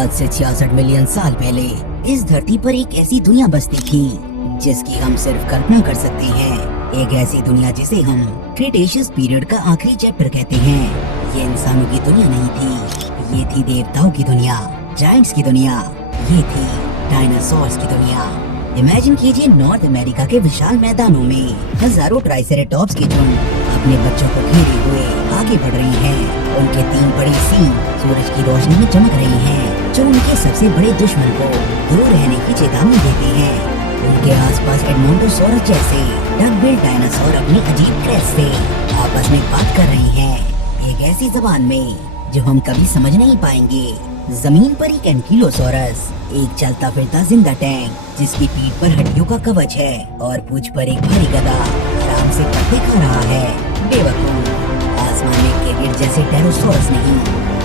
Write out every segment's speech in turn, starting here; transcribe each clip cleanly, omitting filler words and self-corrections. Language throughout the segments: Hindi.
आज से 66 मिलियन साल पहले इस धरती पर एक ऐसी दुनिया बसती थी जिसकी हम सिर्फ कल्पना कर सकते हैं। एक ऐसी दुनिया जिसे हम क्रिटेशियस पीरियड का आखिरी चैप्टर कहते हैं। ये इंसानों की दुनिया नहीं थी, ये थी देवताओं की दुनिया, जायंट्स की दुनिया, ये थी डायनासोर्स की दुनिया। इमेजिन कीजिए नॉर्थ अमेरिका के विशाल मैदानों में हजारों ट्राइसेरेटॉप्स की झुंड अपने बच्चों को घेरे हुए आगे बढ़ रही हैं। उनके 3 बड़ी सींग सूरज की रोशनी में चमक रही हैं, जो उनके सबसे बड़े दुश्मन को दूर रहने की चेतावनी देते हैं। उनके आसपास एडमोंटोसॉरस जैसे डक बिल्ड डायनासोर अपनी अजीब ड्रेस से आपस में बात कर रही हैं, एक ऐसी जबान में जो हम कभी समझ नहीं पाएंगे। जमीन पर एक एंकिलोसॉरस, एक चलता फिरता जिंदा टैंक जिसकी पीठ पर हड्डियों का कवच है और पूंछ पर एक भारी गदा आराम से पत्ते खा रहा है। बेवकूफ, आसमान में केवियर जैसे टेरोसॉरस नहीं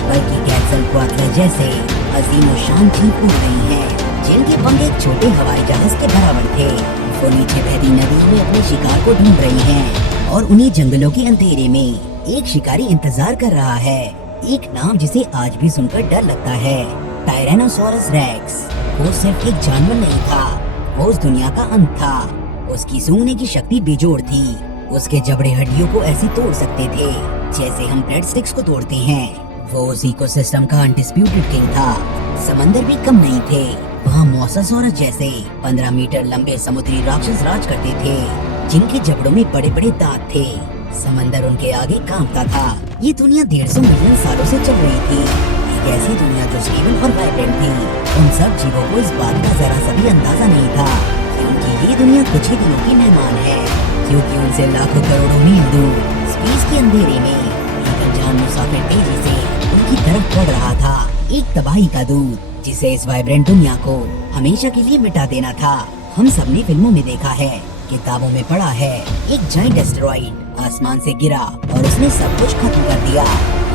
बल्कि कैटज़ल्कोआत्ल जैसे अजीम और शान चींट उड़ रही हैं, जिनके पंख एक छोटे हवाई जहाज के बराबर थे। वो नीचे बहती नदी में अपने शिकार को ढूंढ रही हैं और उन्हीं जंगलों के अंधेरे में एक शिकारी इंतजार कर रहा है। एक नाम जिसे आज भी सुनकर डर लगता है, टायरेनोसोरस रेक्स। वो सिर्फ एक जानवर नहीं था, वो उस दुनिया का अंत था। उसकी सूंघने की शक्ति बेजोड़ थी, उसके जबड़े हड्डियों को ऐसे तोड़ सकते थे जैसे हम ब्रेड स्टिक्स को तोड़ते हैं। वो उस इकोसिस्टम का अनडिस्प्यूटेड किंग था। समंदर भी कम नहीं थे, वहाँ मोसासोरस जैसे 15 मीटर लंबे समुद्री राक्षस राज करते थे, जिनके जबड़ों में बड़े बड़े दांत थे। समंदर उनके आगे कांपता था। ये दुनिया 150 मिलियन सालों से चल रही थी, एक ऐसी दुनिया जो स्टेबल और वाइब्रेंट थी। उन सब जीवों को इस बात का जरा सा भी अंदाजा नहीं था क्योंकि ये दुनिया कुछ ही दिनों की मेहमान है, क्योंकि उनसे लाखों करोड़ों मील दूर स्पेस के अंधेरे में एक अनजान मुसाफिर तेजी से उनकी तरफ बढ़ रहा था, एक तबाही का दूत जिसे इस वाइब्रेंट दुनिया को हमेशा के लिए मिटा देना था। हम सबने फिल्मों में देखा है, किताबों में पढ़ा है, एक जायंट एस्टेरॉइड आसमान से गिरा और उसने सब कुछ खत्म कर दिया।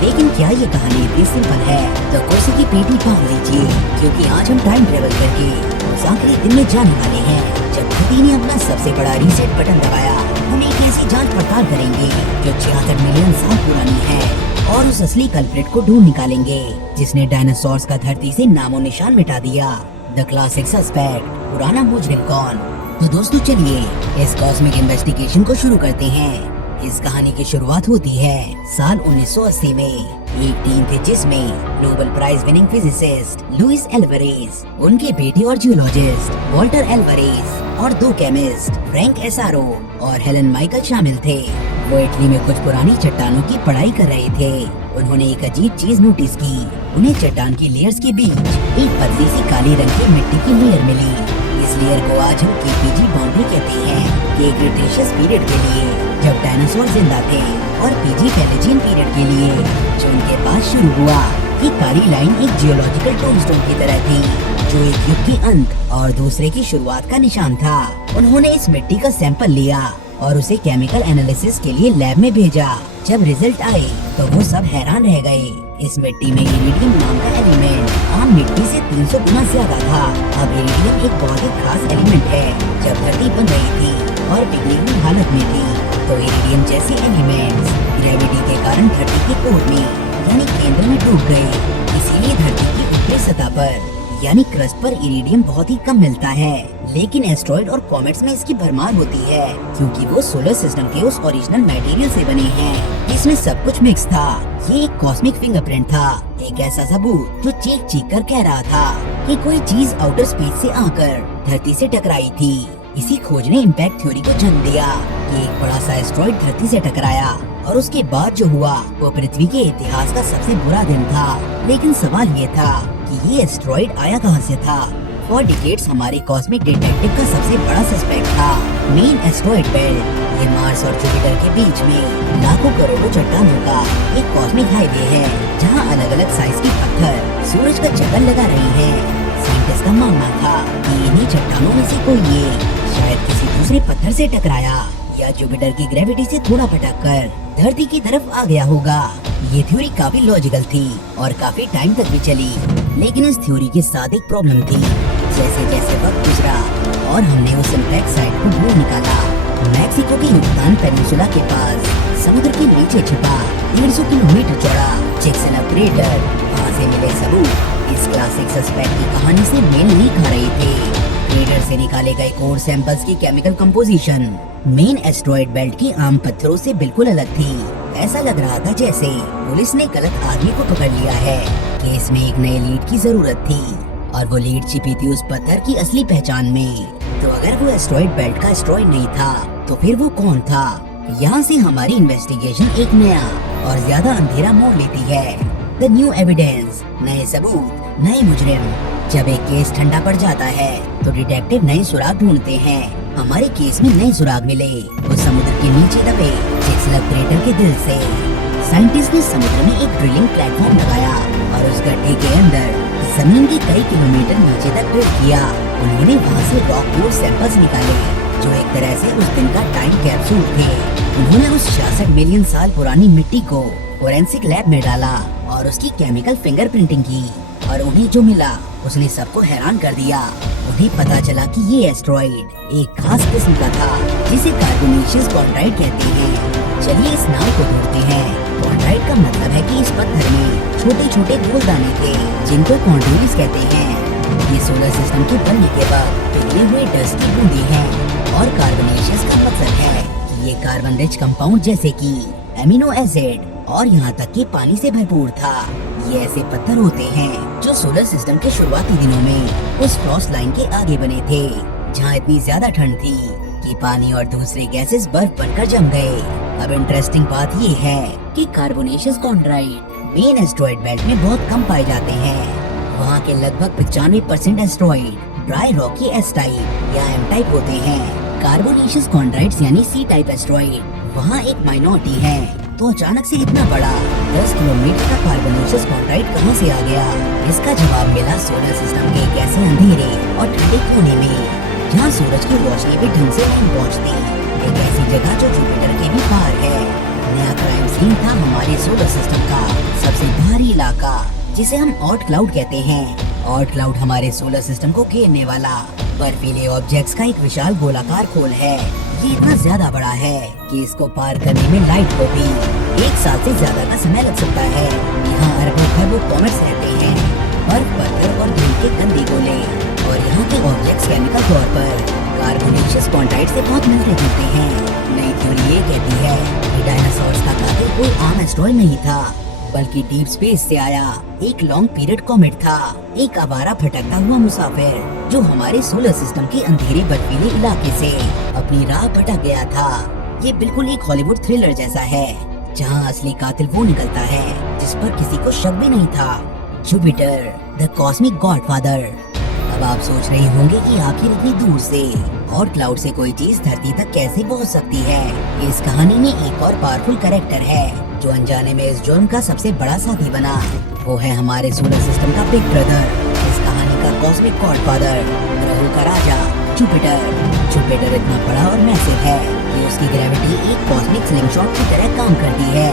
लेकिन क्या ये कहानी इतनी सिंपल है? तो कुर्सी की पेटी बांध लीजिए, क्योंकि आज हम टाइम ट्रेवल करके उस आखिरी दिन में जाने वाले हैं जब धरती ने अपना सबसे बड़ा रीसेट बटन दबाया। हम एक ऐसी जांच पड़ताल करेंगे जो 66 मिलियन साल पुरानी है और उस असली कल्प्रिट को ढूंढ निकालेंगे जिसने डायनासोर्स का धरती से नामो निशान मिटा दिया। द क्लासिक सस्पेक्ट, पुराना मुजरिम कौन? तो दोस्तों चलिए इस कॉस्मिक इन्वेस्टिगेशन को शुरू करते हैं। इस कहानी की शुरुआत होती है साल 1980 में। एक टीम थे जिसमें Nobel prize winning physicist Luis Alvarez, उनके बेटे और जियोलॉजिस्ट वॉल्टर एल्वारेज और 2 केमिस्ट फ्रैंक एसारो और हेलन माइकल शामिल थे। वो इटली में कुछ पुरानी चट्टानों की पढ़ाई कर रहे थे। उन्होंने एक अजीब चीज नोटिस की। उन्हें चट्टान की लेयर्स के बीच एक पतली सी काली रंग की मिट्टी की लेयर मिली। इस लेयर को आज हम केपीजी बाउंड्री कहते हैं कि क्रिटेशियस पीरियड के लिए जब डायनासोर जिंदा थे और पीजी पैलेजियन पीरियड के लिए जो उनके पास शुरू हुआ। ये काली लाइन एक जियोलॉजिकल टोमस्टोन की तरह थी जो एक युग के अंत और दूसरे की शुरुआत का निशान था। उन्होंने इस मिट्टी का सैंपल लिया और उसे केमिकल एनालिसिस के लिए लैब में भेजा। जब रिजल्ट आए तो वो सब हैरान रह गए। इस मिट्टी में इरिडियम नाम का एलिमेंट आम मिट्टी से 300 गुना ज्यादा था। अब इरिडियम एक बहुत ही खास एलिमेंट है। जब धरती बन रही थी और पिघली हुई हालत में थी तो इरिडियम जैसे एलिमेंट्स ग्रेविटी के कारण धरती के कोर में यानी केंद्र में डूब गए। इसीलिए धरती की ऊपरी सतह पर यानी क्रस्ट पर इरिडियम बहुत ही कम मिलता है, लेकिन एस्ट्रॉइड और कॉमेट्स में इसकी भरमार होती है क्योंकि वो सोलर सिस्टम के उस ओरिजिनल मटेरियल से बने हैं जिसमें सब कुछ मिक्स था। ये एक कॉस्मिक फिंगरप्रिंट था, एक ऐसा सबूत जो चीख चीख कर कह रहा था कि कोई चीज आउटर स्पेस से आकर धरती से टकराई थी। इसी खोज ने इम्पैक्ट थ्योरी को जन्म दिया कि एक बड़ा सा एस्ट्रॉइड धरती से टकराया और उसके बाद जो हुआ वो पृथ्वी के इतिहास का सबसे बुरा दिन था। लेकिन सवाल ये था कि ये एस्ट्रॉइड आया कहां से था? फॉर डिकेड्स हमारे कॉस्मिक डिटेक्टिव का सबसे बड़ा सस्पेक्ट था मेन एस्ट्रॉइड बेल्ट। ये मार्स और जुपिटर के बीच में लाखों करोड़ों चट्टानों का एक कॉस्मिक हाईवे है जहां अलग अलग साइज के पत्थर सूरज का चक्कर लगा रही है। साइंटिस्ट का मानना था कि इन्हीं चट्टानों में से कोई ये शायद किसी दूसरे पत्थर से टकराया या जुपिटर की ग्रेविटी से थोड़ा भटक कर धरती की तरफ आ गया होगा। ये थ्योरी काफी लॉजिकल थी और काफी टाइम तक भी चली, लेकिन इस थ्योरी के साथ एक प्रॉब्लम थी। जैसे जैसे वक्त गुजरा और हमने उस इम्पैक्ट साइट को ढूंढ निकाला, मैक्सिको के युक्तान पेनिनसुला के पास समुद्र के नीचे छिपा 150 किलोमीटर चौड़ा चिक्सेना क्रेटर, वहाँ से मिले सबूत इस एक्स क्लासिक सस्पेक्ट की कहानी से मेल नहीं खा रही थी। क्रेटर से निकाले गए कोर सैंपल्स की chemical composition main asteroid belt के आम पत्थरों से बिल्कुल अलग थी। ऐसा लग रहा था जैसे पुलिस ने गलत आदमी को पकड़ लिया है। केस में एक नए लीड की जरूरत थी और वो लीड छिपी थी उस पत्थर की असली पहचान में। तो अगर वो एस्ट्रॉइड बेल्ट का एस्ट्रॉइड नहीं था तो फिर वो कौन था? यहाँ से हमारी इन्वेस्टिगेशन एक नया और ज्यादा अंधेरा मोड़ लेती है। द न्यू एविडेंस, नए सबूत, नए मुजरिम। जब एक केस ठंडा पड़ जाता है तो डिटेक्टिव नए सुराग ढूंढते हैं। हमारे केस में नए सुराग मिले वो समुद्र के नीचे दबे चिक्सलग क्रेटर के दिल से। साइंटिस्ट ने समुद्र में एक ड्रिलिंग प्लेटफॉर्म लगाया और उस गड्ढे के अंदर जमीन के कई किलोमीटर नीचे तक ड्रिल किया। उन्होंने वहाँ से रॉक प्योर सैंपल्स निकाले जो एक तरह से उस दिन का टाइम कैप्सूल थे। उन्होंने उस 66 मिलियन साल पुरानी मिट्टी को फोरेंसिक लैब में डाला और उसकी केमिकल फिंगरप्रिंटिंग की और उन्हें जो मिला उसने सबको हैरान कर दिया। उन्हें पता चला कि ये एस्ट्रॉइड एक खास किस्म का था जिसे कार्बोनेशियस कॉन्ड्राइट कहते हैं। चलिए इस नाम को ढूंढते हैं। कॉन्ड्राइट का मतलब है कि इस पत्थर में छोटे छोटे गोल दाने थे जिनको कॉन्ड्रोइड्स कहते हैं। ये सोलर सिस्टम के बनने के बाद पिघले हुए डस्ट की बूंदें हैं और कार्बोनेशियस का मतलब है कि ये कार्बन रिच कंपाउंड जैसे कि एमिनो एसिड और यहाँ तक कि पानी से भरपूर था। ये ऐसे पत्थर होते हैं जो सोलर सिस्टम के शुरुआती दिनों में उस फ्रॉस्ट लाइन के आगे बने थे जहाँ इतनी ज्यादा ठंड थी कि पानी और दूसरे गैसेस बर्फ बनकर जम गए। अब इंटरेस्टिंग बात ये है कि carbonaceous chondrite main asteroid belt में बहुत कम पाए जाते हैं। वहाँ के लगभग 95% asteroid dry Rocky S type या एम टाइप होते हैं। कार्बोनेशियस कॉन्ड्राइट्स यानी सी टाइप एस्ट्रॉइड वहाँ एक माइनॉरिटी है। तो अचानक से इतना बड़ा 10 किलोमीटर का कार्बोनेशियस कॉन्ड्राइट कहाँ से आ गया? इसका जवाब मिला सोलर सिस्टम के एक ऐसे अंधेरे और ठंडे कोने में जहाँ सूरज की रोशनी भी ढंग से नहीं पहुँचती। एक ऐसी जगह जो जुपिटर के भी पार है। नया क्राइम सीन था हमारे सोलर सिस्टम का सबसे भारी इलाका जिसे हम ऑट क्लाउड कहते हैं। ऑट क्लाउड हमारे सोलर सिस्टम को घेरने वाला बर्फीले ऑब्जेक्ट्स का एक विशाल गोलाकार खोल है। ये इतना ज्यादा बड़ा है कि इसको पार करने में लाइट को भी 1 साल से ज्यादा का समय लग सकता है। यहाँ अरबों खरबों कॉमेट्स रहते हैं, बर्फ, पत्थर और धूल के गंदे गोले। और यहाँ के ऑब्जेक्ट्स केमिकल तौर पर कार्बोनेशियस कॉन्ड्राइट से बहुत मिलते जुलते हैं। नई थ्योरी ये कहती है कि डायनासोर्स का कातिल कोई आम एस्ट्रॉइड नहीं था बल्कि डीप स्पेस से आया एक लॉन्ग पीरियड कॉमेट था। एक आवारा भटकता हुआ मुसाफिर जो हमारे सोलर सिस्टम के अंधेरे बर्फीले इलाके से अपनी राह भटक गया था। ये बिल्कुल एक हॉलीवुड थ्रिलर जैसा है जहाँ असली कातिल वो निकलता है जिस पर किसी को शक भी नहीं था। Jupiter, the cosmic godfather. अब आप सोच रहे होंगे कि आखिर इतनी दूर से और क्लाउड से कोई चीज धरती तक कैसे पहुंच सकती है। इस कहानी में एक और पावरफुल कैरेक्टर है जो अनजाने में इस जुर्म का सबसे बड़ा साथी बना। वो है हमारे सोलर सिस्टम का बिग ब्रदर, इस कहानी का कॉस्मिक गॉडफादर, ग्रहों का राजा जुपिटर। जुपिटर इतना बड़ा और मैसिव है कि उसकी ग्रेविटी एक कॉस्मिक स्लिंगशॉट की तरह काम करती है।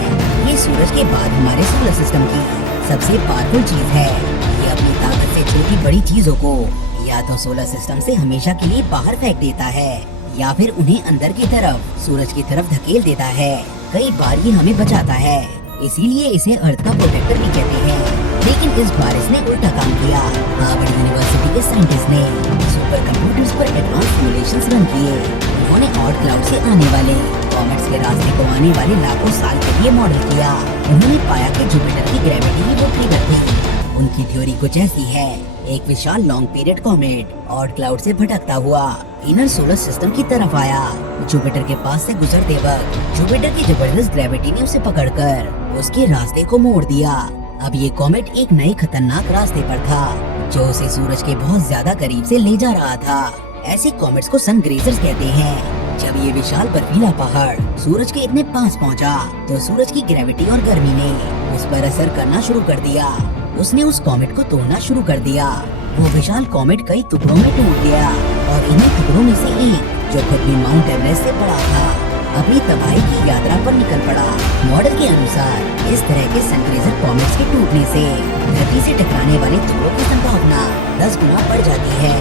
ये सूरज के बाद हमारे सोलर सिस्टम की सबसे पावरफुल चीज है। ये अपनी ताकत से छोटी बड़ी चीजों को या तो सोलर सिस्टम से हमेशा के लिए बाहर फेंक देता है या फिर उन्हें अंदर की तरफ सूरज की तरफ धकेल देता है। कई बार ये हमें बचाता है, इसीलिए इसे अर्थ का प्रोटेक्टर भी कहते हैं। लेकिन इस बार इसने उल्टा काम किया। हार्वर्ड यूनिवर्सिटी के साइंटिस्ट ने सुपर कंप्यूटर्स पर एडवांस सिमुलेशंस रन किए। उन्होंने ऑट क्लाउड से आने वाले कॉमेट्स के रास्ते को आने वाले लाखों साल के लिए मॉडल किया। उन्होंने पाया कि जुपिटर की ग्रेविटी ही वो ट्रिगर थी। उनकी थ्योरी कुछ ऐसी है, एक विशाल long period comet Oort cloud से भटकता हुआ इनर सोलर सिस्टम की तरफ आया। जुपिटर के पास से गुजरते वक्त जुपिटर की जबरदस्त ग्रेविटी ने उसे पकड़कर उसके रास्ते को मोड़ दिया। अब ये कॉमेट एक नए खतरनाक रास्ते पर था जो उसे सूरज के बहुत ज्यादा करीब से ले जा रहा था। ऐसे कॉमेट्स को सन ग्रेजर्स कहते हैं। जब ये विशाल बर्फीला पहाड़ सूरज के इतने पास पहुंचा, तो सूरज की ग्रेविटी और गर्मी ने उस पर असर करना शुरू कर दिया। उसने उस कॉमेट को तोड़ना शुरू कर दिया। वो विशाल कॉमेट कई टुकड़ों में टूट गया और इन्हीं टुकड़ों में से एक जो खुद भी माउंट एवरेस्ट से बड़ा था अपनी तबाही की यात्रा पर निकल पड़ा। मॉडल के अनुसार इस तरह के सनक्रेजर कॉमेट्स के टूटने से धरती से टकराने वाले टुकड़ों की संभावना 10 गुना बढ़ जाती है।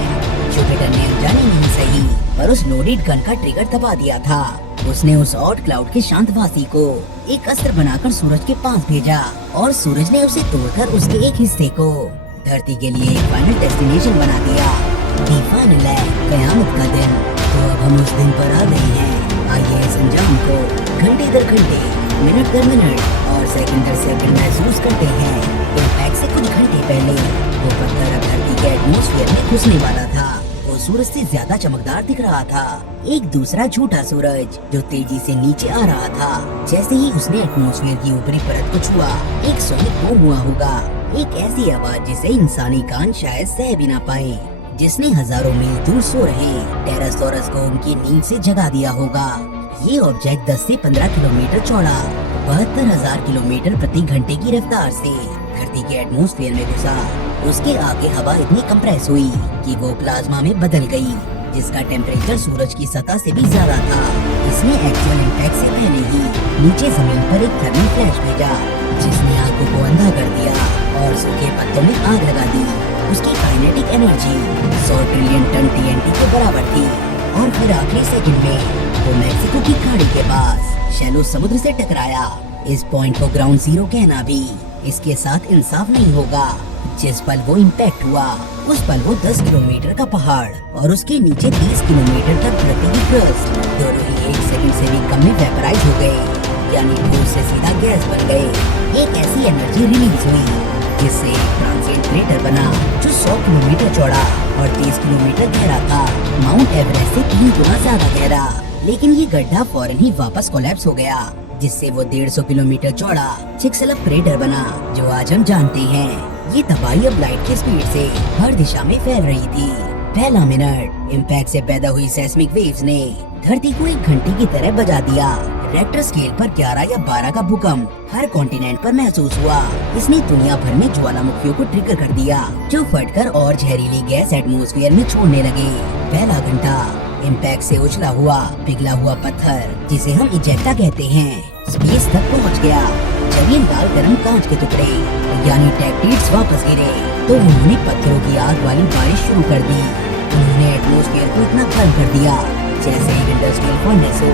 जुपिटर ने अनजाने नहीं सही पर उस लोडेड गन का ट्रिगर दबा दिया था। उसने उस ऑट क्लाउड के शांतवासी को एक अस्त्र बनाकर सूरज के पास भेजा और सूरज ने उसे तोड़कर उसके एक हिस्से को धरती के लिए एक फाइनल डेस्टिनेशन बना दिया। दी फाइनल है कयामत का दिन। तो अब हम उस दिन पर आ गए हैं। आइए इस अंजाम को घंटे दर घंटे, मिनट दर मिनट और सेकंड दर सेकंड महसूस करते हैं। इम्पैक्ट से कुछ घंटे पहले वो पत्थर अब धरती के एटमॉस्फेयर में घुसने वाला था। वो सूरज से ज्यादा चमकदार दिख रहा था। एक दूसरा झूठा सूरज जो तेजी से नीचे आ रहा था। जैसे ही उसने एटमॉस्फेयर की ऊपरी परत को छुआ, एक सोनिक बूम हुआ होगा। एक ऐसी आवाज जिसे इंसानी कान शायद सह भी ना पाए, जिसने हजारों मील दूर सो रहे टेरासोरस को उनकी नींद से जगा दिया होगा। ये ऑब्जेक्ट 10 से 15 किलोमीटर चौड़ा, 72,000 किलोमीटर प्रति घंटे की रफ्तार से धरती के एटमॉस्फेयर में घुसा। उसके आगे हवा इतनी कंप्रेस हुई कि वो प्लाज्मा में बदल गई, जिसका टेम्परेचर सूरज की सतह से भी ज्यादा था। इसने एक्चुअल इम्पैक्ट से पहले ही नीचे जमीन पर एक थर्मल फ्लैश भेजा, जिसने आंखों को अंधा कर दिया और सूखे पत्तों में आग लगा दी। उसकी kinetic energy 100 trillion ton TNT के बराबर थी। और फिर आखिरी सेकंड में वो मैक्सिको की खाड़ी के पास शैलो समुद्र से टकराया। इस पॉइंट को ग्राउंड जीरो कहना भी इसके साथ इंसाफ नहीं होगा। जिस पल वो इम्पैक्ट हुआ, उस पल वो 10 किलोमीटर का पहाड़ और उसके नीचे 30 किलोमीटर तक धरती की क्रस्ट दोनों ही 1 सेकंड से भी कम में वेपराइज हो गए, यानी ठोस से सीधा गैस बन गए। एक ऐसी एनर्जी रिलीज हुई जिससे एक ट्रांसिएंट क्रेटर बना जो 100 किलोमीटर चौड़ा और 30 किलोमीटर गहरा था। माउंट एवरेस्ट से 3 गुना ज्यादा गहरा। लेकिन ये गड्ढा फौरन ही वापस कोलैप्स हो गया, जिससे वो 150 किलोमीटर चौड़ा चिक्सलप क्रेटर बना जो आज हम जानते हैं। ये तबाही अब लाइट की स्पीड से हर दिशा में फैल रही थी। पहला मिनट इम्पैक्ट से पैदा हुई सेस्मिक वेव्स ने धरती को एक घंटी की तरह बजा दिया। रेक्टर स्केल पर 11 या 12 का भूकंप हर कॉन्टिनेंट पर महसूस हुआ। इसने दुनिया भर में ज्वालामुखियों को ट्रिगर कर दिया, जो फटकर और जहरीली गैस एटमॉस्फेयर में छोड़ने लगे। पहला घंटा इम्पैक्ट से उछला हुआ पिघला हुआ पत्थर, जिसे हम इजेक्टा कहते हैं, स्पेस तक पहुंच गया। जब ये लाल गर्म कांच के टुकड़े यानी टेक्टिड्स वापस गिरे, तो उन्होंने पत्थरों की आग वाली बारिश शुरू कर दी। उन्होंने एटमॉस्फेयर को इतना गर्म कर दिया जैसे एक इंडस्ट्रियल फर्नेस हो।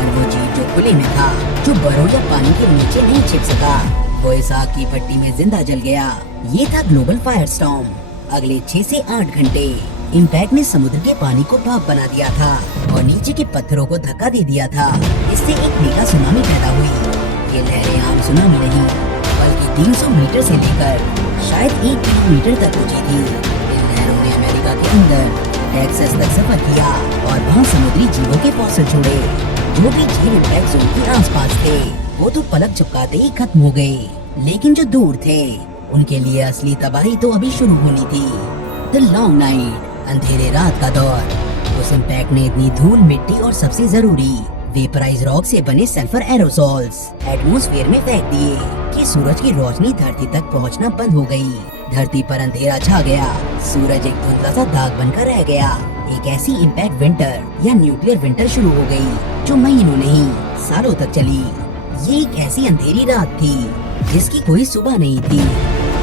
और वो चीज जो खुले में था, जो बर्फ या पानी के नीचे नहीं छिप सका, वो इस आग की भट्टी में जिंदा जल गया। ये था ग्लोबल फायर स्टॉर्म। अगले 6 से 8 घंटे इम्पैक्ट ने समुद्र के पानी को भाप बना दिया था और नीचे के पत्थरों को धक्का दे दिया था। इससे एक मेगा सुनामी पैदा हुई। ये लहरें आम सुनामी नहीं, बल्कि 300 मीटर से लेकर शायद 1 किलोमीटर तक ऊंची थी। इन लहरों ने अमेरिका के अंदर टेक्सास तक सफर किया और वहाँ समुद्री जीवों के फॉसिल छोड़े। जो भी जीव इम्पैक्ट जोन के आसपास थे, वो तो पलक झपकाते ही खत्म हो गए। लेकिन जो दूर थे, उनके लिए असली तबाही तो अभी शुरू होनी थी। द लॉन्ग नाइट, अंधेरे रात का दौर। उस इम्पैक्ट ने इतनी धूल, मिट्टी और सबसे जरूरी वेपराइज रॉक से बने सल्फर एरोसोल्स एटमॉस्फेयर में फेंक दिए कि सूरज की रोशनी धरती तक पहुंचना बंद हो गई। धरती पर अंधेरा छा गया। सूरज एक धुंधला सा दाग बनकर रह गया। एक ऐसी इम्पैक्ट विंटर या न्यूक्लियर विंटर शुरू हो गई, जो महीनों नहीं सालों तक चली। ये एक ऐसी अंधेरी रात थी जिसकी कोई सुबह नहीं थी।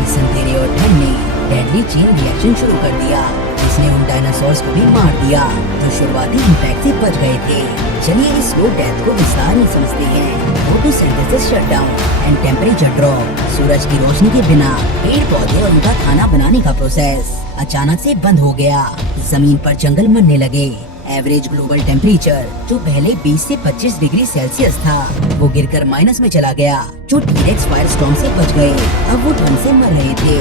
इस अंधेरे और ठंड ने डेडली चेन रिएक्शन शुरू कर दिया, जिसने उन डायनासोर्स को भी मार दिया जो शुरुआती इम्पैक्ट से बच गए थे। चलिए इस स्लो डेथ को विस्तार में समझते हैं। Photosynthesis shutdown and temperature drop. सूरज की रोशनी के बिना पेड़ पौधे और उनका खाना बनाने का प्रोसेस अचानक से बंद हो गया। जमीन पर जंगल मरने लगे। एवरेज ग्लोबल टेम्परेचर जो पहले 20 से 25 डिग्री सेल्सियस था, वो गिरकर माइनस में चला गया। जो टीरेक्स फायर स्टॉर्म से बच गए, अब वो ठंड से मर रहे थे।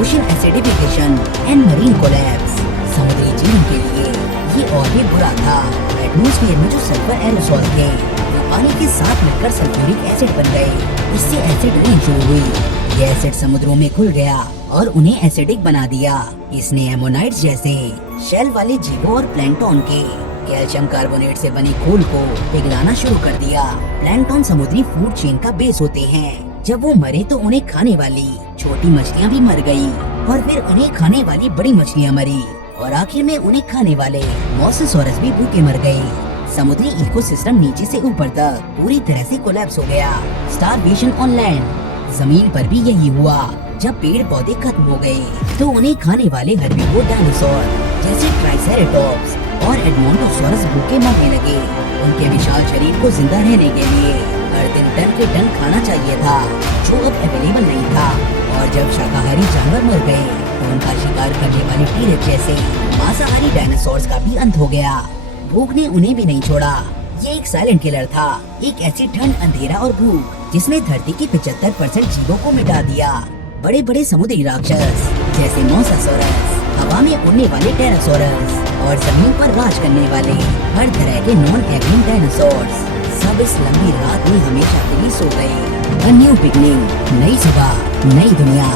Ocean acidification and marine collapse. समुद्री जीवन के लिए ये और भी बुरा था। एटमॉस्फेयर में जो सल्फर एरोसोल थे, वो पानी के साथ मिलकर सल्फ्यूरिक एसिड बन गए। इससे एसिड रेन शुरू हुई। ये एसिड समुद्रों में घुल गया और उन्हें एसिडिक बना दिया। इसने एमोनाइट्स जैसे शेल वाले जीवों और प्लैंकटन के कैल्शियम कार्बोनेट से बनी खोल को पिघलाना शुरू कर दिया। प्लैंकटन समुद्री फूड चेन का बेस होते हैं। जब वो मरे तो उन्हें खाने वाली छोटी मछलियाँ भी मर गयी, और फिर उन्हें खाने वाली बड़ी मछलियाँ मरी, और आखिर में उन्हें खाने वाले मोसासॉरस भी भूखे मर गए। समुद्री इकोसिस्टम नीचे से ऊपर तक पूरी तरह से कोलैप्स हो गया। Starvation on land. जमीन पर भी यही हुआ। जब पेड़ पौधे खत्म हो गए, तो उन्हें खाने वाले हर्बीवोर डायनासोर जैसे ट्राइसेरेटॉप्स और एडमोंटोसॉरस भूखे मरने लगे। उनके विशाल शरीर को जिंदा रहने के लिए हर दिन टन के टन खाना चाहिए था, जो अब अवेलेबल नहीं था। और जब शाकाहारी जानवर मर गए तो उनका शिकार करने वाले टीरेक्स जैसे मांसाहारी डायनासोर्स का भी अंत हो गया। भूख ने उन्हें भी नहीं छोड़ा। ये एक साइलेंट किलर था, एक ऐसी ठंड, अंधेरा और भूख जिसने धरती के 75% जीवों को मिटा दिया। बड़े बड़े समुद्री राक्षस जैसे मोसासोरस, हवा में उड़ने वाले टेरासोरस और जमीन पर राज करने वाले हर तरह के नॉन एवियन डायनासोर्स सब इस लंबी रात में हमेशा के लिए सो गए। A new beginning, नई सुबह, नई दुनिया।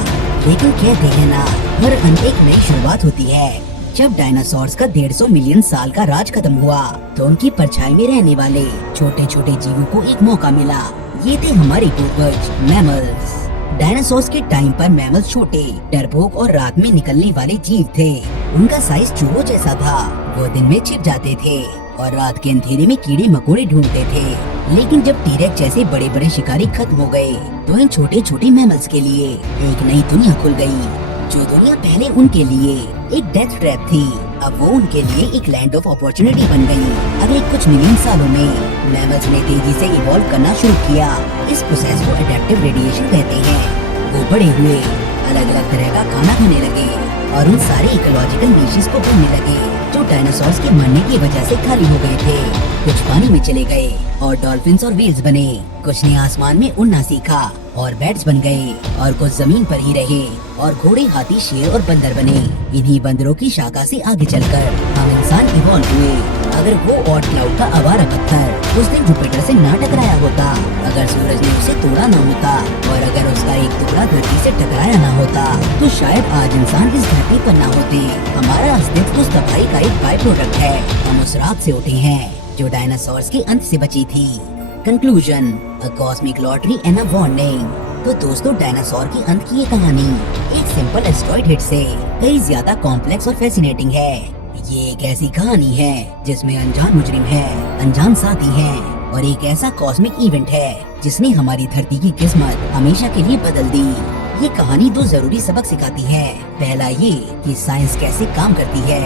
लेकिन कहते हैं ना, हर अंत एक नई शुरुआत होती है। जब डायनासोर्स का 150 मिलियन साल का राज खत्म हुआ तो उनकी परछाई में रहने वाले छोटे छोटे जीवों को एक मौका मिला। ये थे हमारे पूर्वज मैमल्स। डायनासोर्स के टाइम पर मैमल्स छोटे, डरपोक और रात में निकलने वाले जीव थे। उनका साइज चूहों जैसा था। वो दिन में छिप जाते थे और रात के अंधेरे में कीड़े मकोड़े ढूंढते थे। लेकिन जब टीरेक्स जैसे बड़े बड़े शिकारी खत्म हो गए तो इन छोटे छोटे मैमल्स के लिए एक नई दुनिया खुल गई। जो दुनिया पहले उनके लिए एक डेथ ट्रैप थी, अब वो उनके लिए एक लैंड ऑफ अपॉर्चुनिटी बन गई। अगले कुछ मिलियन सालों में मैमल्स ने तेजी से इवॉल्व करना शुरू किया। इस प्रोसेस को एडेप्टिव रेडिएशन कहते हैं। वो बड़े हुए, अलग अलग तरह का खाना खाने लगे और उन सारे इकोलॉजिकल निशेस को भूलने लगे जो डायनासोर्स के मरने की वजह से खाली हो गए थे। कुछ पानी में चले गए और डॉल्फिन्स और व्हेल्स बने। कुछ ने आसमान में उड़ना सीखा और बैट्स बन गए और कुछ जमीन पर ही रहे और घोड़े, हाथी, शेर और बंदर बने। इन्हीं बंदरों की शाखा से आगे चलकर हम इंसान इवॉल्व हुए। अगर वो ऑट क्लाउड का आवारा पत्थर उस दिन जुपिटर से ना टकराया होता, अगर सूरज ने उसे तोड़ा ना होता और अगर उसका एक टुकड़ा धरती से टकराया ना होता तो शायद आज इंसान इस धरती पर ना होते। हमारा अस्तित्व उस तबाही का एक बाय प्रोडक्ट है। हम उस रात से उठे हैं जो डायनासोर्स के अंत से बची थी। Conclusion, a cosmic lottery and a warning. तो दोस्तों, डायनासोर की अंत की ये कहानी एक सिंपल एस्टेरॉयड हिट से कई ज्यादा कॉम्प्लेक्स और फैसिनेटिंग है। ये एक ऐसी कहानी है जिसमें अनजान मुजरिम है, अनजान साथी है और एक ऐसा कॉस्मिक इवेंट है जिसने हमारी धरती की किस्मत हमेशा के लिए बदल दी। ये कहानी दो जरूरी सबक सिखाती है। पहला ये कि साइंस कैसे काम करती है।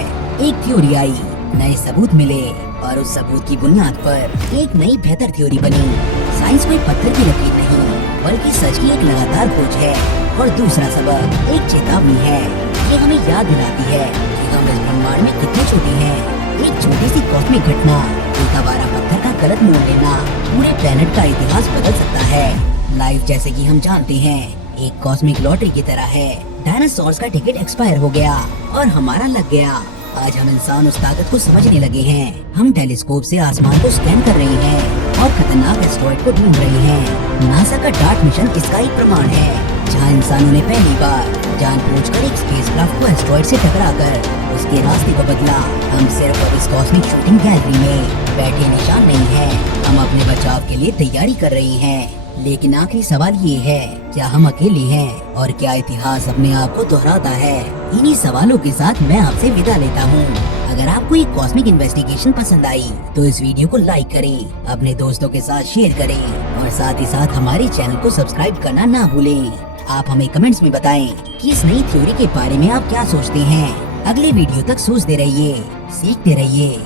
एक थ्योरी आई, नए सबूत मिले और उस सबूत की बुनियाद पर एक नई बेहतर थ्योरी बनी। साइंस कोई पत्थर की लकीर नहीं बल्कि सच की एक लगातार खोज है। और दूसरा सबक एक चेतावनी है। ये हमें याद दिलाती है कि हम इस ब्रह्मांड में कितने छोटे हैं। एक छोटी सी कॉस्मिक घटना, एक आवारा पत्थर का गलत मोड़ लेना पूरे प्लेनेट का इतिहास बदल सकता है। लाइफ जैसे कि हम जानते हैं एक कॉस्मिक लॉटरी की तरह है। डायनासोर्स का टिकट एक्सपायर हो गया और हमारा लग गया। आज हम इंसान उस ताकत को समझने लगे हैं। हम टेलीस्कोप से आसमान को स्कैन कर रहे हैं और खतरनाक एस्टेरॉयड को ढूंढ रहे हैं। नासा का डार्ट मिशन इसका एक प्रमाण है, जहां इंसानों ने पहली बार जानबूझकर एक स्पेसक्राफ्ट को एस्टेरॉयड से टकराकर उसके रास्ते को बदला। हम सिर्फ अब इस कॉस्मिक शूटिंग गैलरी में बैठे निशान नहीं है, हम अपने बचाव के लिए तैयारी कर रहे हैं। लेकिन आखिरी सवाल ये है, क्या हम अकेले हैं और क्या इतिहास अपने आप को दोहराता है? इन्हीं सवालों के साथ मैं आपसे विदा लेता हूँ। अगर आपको ये कॉस्मिक इन्वेस्टिगेशन पसंद आई तो इस वीडियो को लाइक करें, अपने दोस्तों के साथ शेयर करें और साथ ही साथ हमारे चैनल को सब्सक्राइब करना ना भूलें। आप हमें कमेंट्स में बताएं कि इस नई थ्योरी के बारे में आप क्या सोचते हैं। अगले वीडियो तक सोचते रहिए, सीखते रहिए।